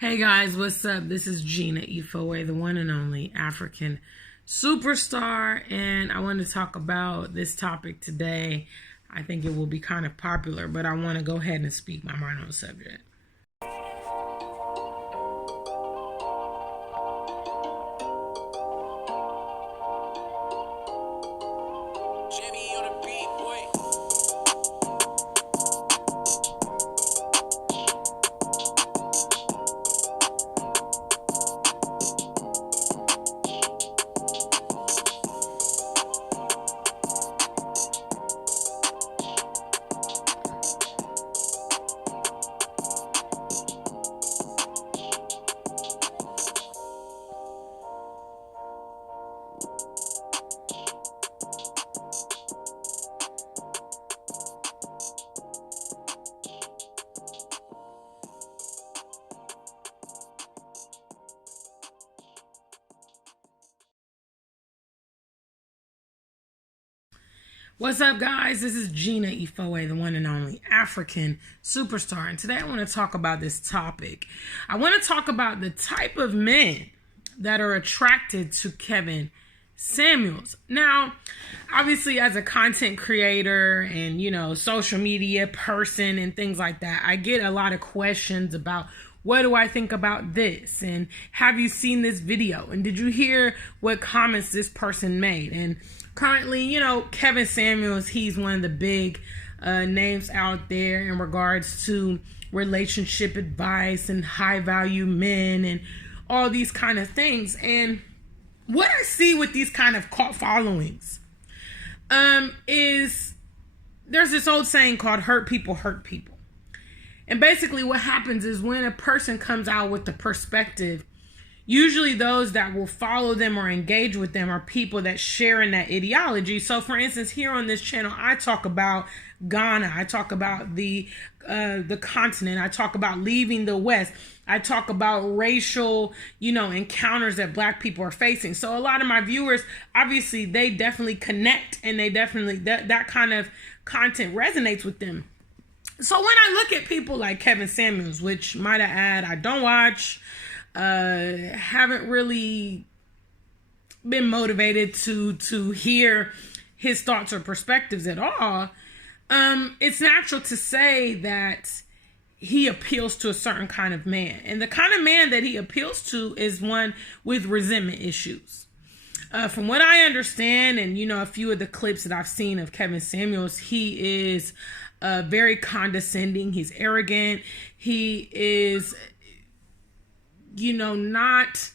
Hey guys, what's up? This is Gina Ifoe, the one and only African superstar, and I want to talk about this topic today. I think it will be kind of popular, but I want to go ahead and speak my mind on the subject. What's up, guys? This is Gina Ifoe, the one and only African superstar. And today I want to talk about this topic. I want to talk about the type of men that are attracted to Kevin Samuels. Now, obviously, as a content creator and, social media person and things like that, I get a lot of questions about what do I think about this? And have you seen this video? And did you hear what comments this person made? And currently, Kevin Samuels, he's one of the big names out there in regards to relationship advice and high value men and all these kind of things. And what I see with these kind of cult followings is there's this old saying called hurt people hurt people. And basically what happens is when a person comes out with the perspective, usually those that will follow them or engage with them are people that share in that ideology. So for instance, here on this channel, I talk about Ghana. I talk about the continent. I talk about leaving the West. I talk about racial, encounters that Black people are facing. So a lot of my viewers, obviously, they definitely connect, and they definitely, that kind of content resonates with them. So when I look at people like Kevin Samuels, which might I add, I don't watch, haven't really been motivated to hear his thoughts or perspectives at all, it's natural to say that he appeals to a certain kind of man. And the kind of man that he appeals to is one with resentment issues. From what I understand, and a few of the clips that I've seen of Kevin Samuels, he is very condescending. He's arrogant. He is, not,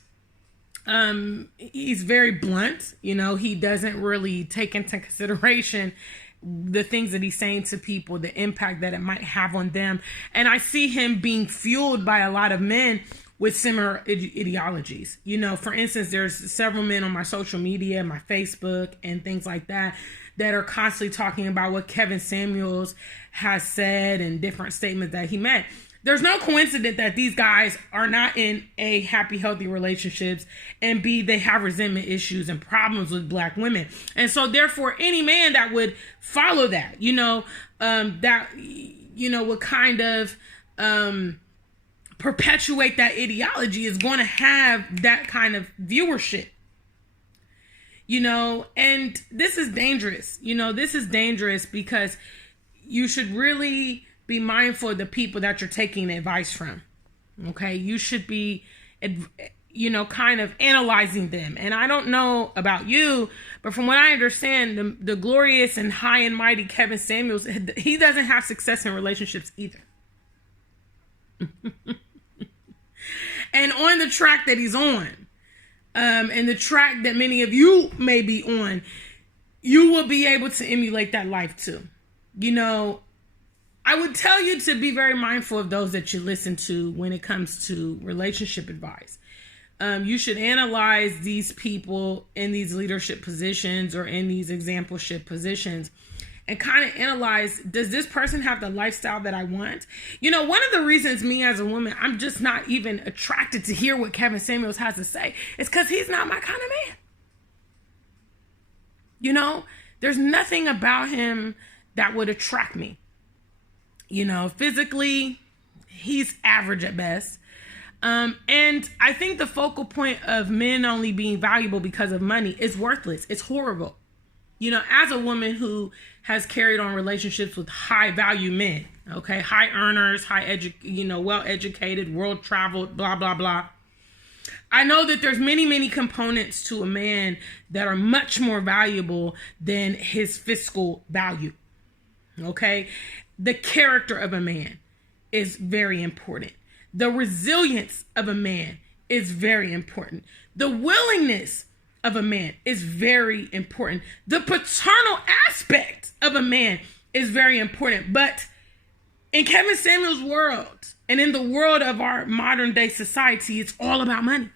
he's very blunt. He doesn't really take into consideration the things that he's saying to people, the impact that it might have on them. And I see him being fueled by a lot of men with similar ideologies. For instance, there's several men on my social media, my Facebook and things like that, that are constantly talking about what Kevin Samuels has said and different statements that he made. There's no coincidence that these guys are not in a happy, healthy relationships, and B, they have resentment issues and problems with Black women. And so therefore, any man that would follow that, would kind of perpetuate that ideology is going to have that kind of viewership. And this is dangerous. This is dangerous because you should really be mindful of the people that you're taking advice from. Okay. You should be, kind of analyzing them. And I don't know about you, but from what I understand, the glorious and high and mighty Kevin Samuels, he doesn't have success in relationships either. And on the track that he's on, and the track that many of you may be on, you will be able to emulate that life too. I would tell you to be very mindful of those that you listen to when it comes to relationship advice. You should analyze these people in these leadership positions or in these exampleship positions and kind of analyze, does this person have the lifestyle that I want? One of the reasons me as a woman, I'm just not even attracted to hear what Kevin Samuels has to say is because he's not my kind of man. There's nothing about him that would attract me. Physically, he's average at best. And I think the focal point of men only being valuable because of money is worthless. It's horrible. You know, as a woman who has carried on relationships with high value men, okay, high earners, well educated, world traveled, blah, blah, blah. I know that there's many components to a man that are much more valuable than his fiscal value. Okay. The character of a man is very important. The resilience of a man is very important. The willingness of a man is very important. The paternal aspect of a man is very important. But in Kevin Samuels' world and in the world of our modern day society, it's all about money.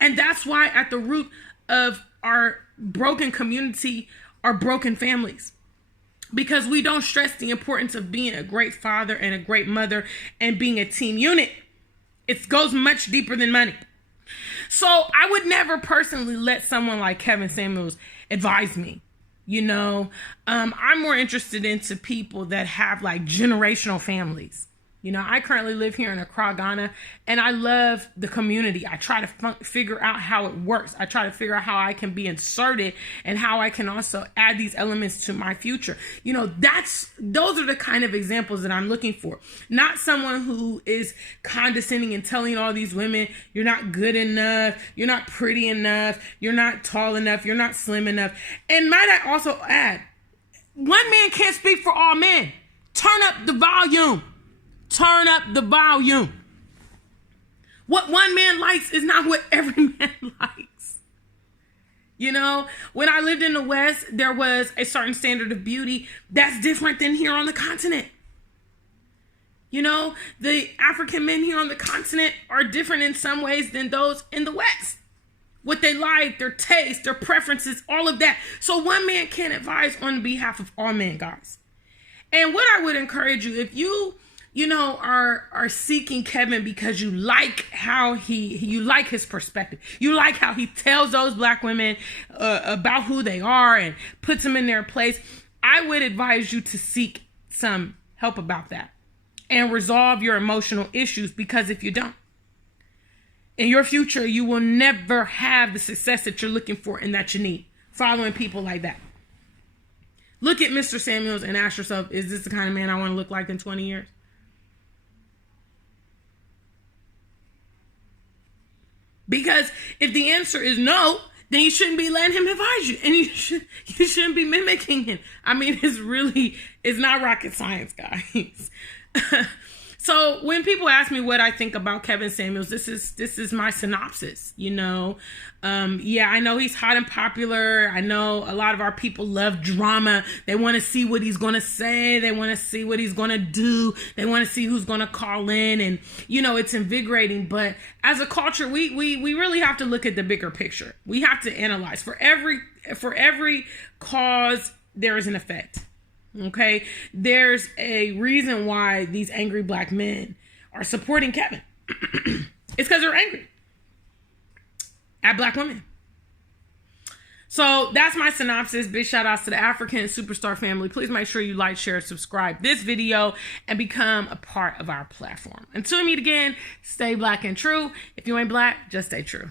And that's why at the root of our broken community are broken families. Because we don't stress the importance of being a great father and a great mother and being a team unit. It goes much deeper than money. So I would never personally let someone like Kevin Samuels advise me. You know, I'm more interested into people that have like generational families. You know, I currently live here in Accra, Ghana, and I love the community. I try to figure out how it works. I try to figure out how I can be inserted and how I can also add these elements to my future. You know, those are the kind of examples that I'm looking for. Not someone who is condescending and telling all these women, you're not good enough, you're not pretty enough, you're not tall enough, you're not slim enough. And might I also add, one man can't speak for all men. Turn up the volume. Turn up the volume. What one man likes is not what every man likes. You know, when I lived in the West, there was a certain standard of beauty that's different than here on the continent. You know, the African men here on the continent are different in some ways than those in the West. What they like, their taste, their preferences, all of that. So one man can't advise on behalf of all men, guys. And what I would encourage you, if you are seeking Kevin because you like how you like his perspective. You like how he tells those black women about who they are and puts them in their place. I would advise you to seek some help about that and resolve your emotional issues, because if you don't, in your future, you will never have the success that you're looking for and that you need following people like that. Look at Mr. Samuels and ask yourself, is this the kind of man I want to look like in 20 years? Because if the answer is no, then you shouldn't be letting him advise you. And you shouldn't be mimicking him. I mean, it's not rocket science, guys. So when people ask me what I think about Kevin Samuels, this is my synopsis, you know. I know he's hot and popular. I know a lot of our people love drama. They want to see what he's going to say. They want to see what he's going to do. They want to see who's going to call in. And, you know, it's invigorating. But as a culture, we really have to look at the bigger picture. We have to analyze. For every cause, there is an effect. Okay, there's a reason why these angry black men are supporting Kevin. It's because they're angry at black women. So that's my synopsis. Big shout outs to the African Superstar family. Please make sure you like, share, subscribe this video, and become a part of our platform. Until we meet again, stay black and true. If you ain't black, just stay true.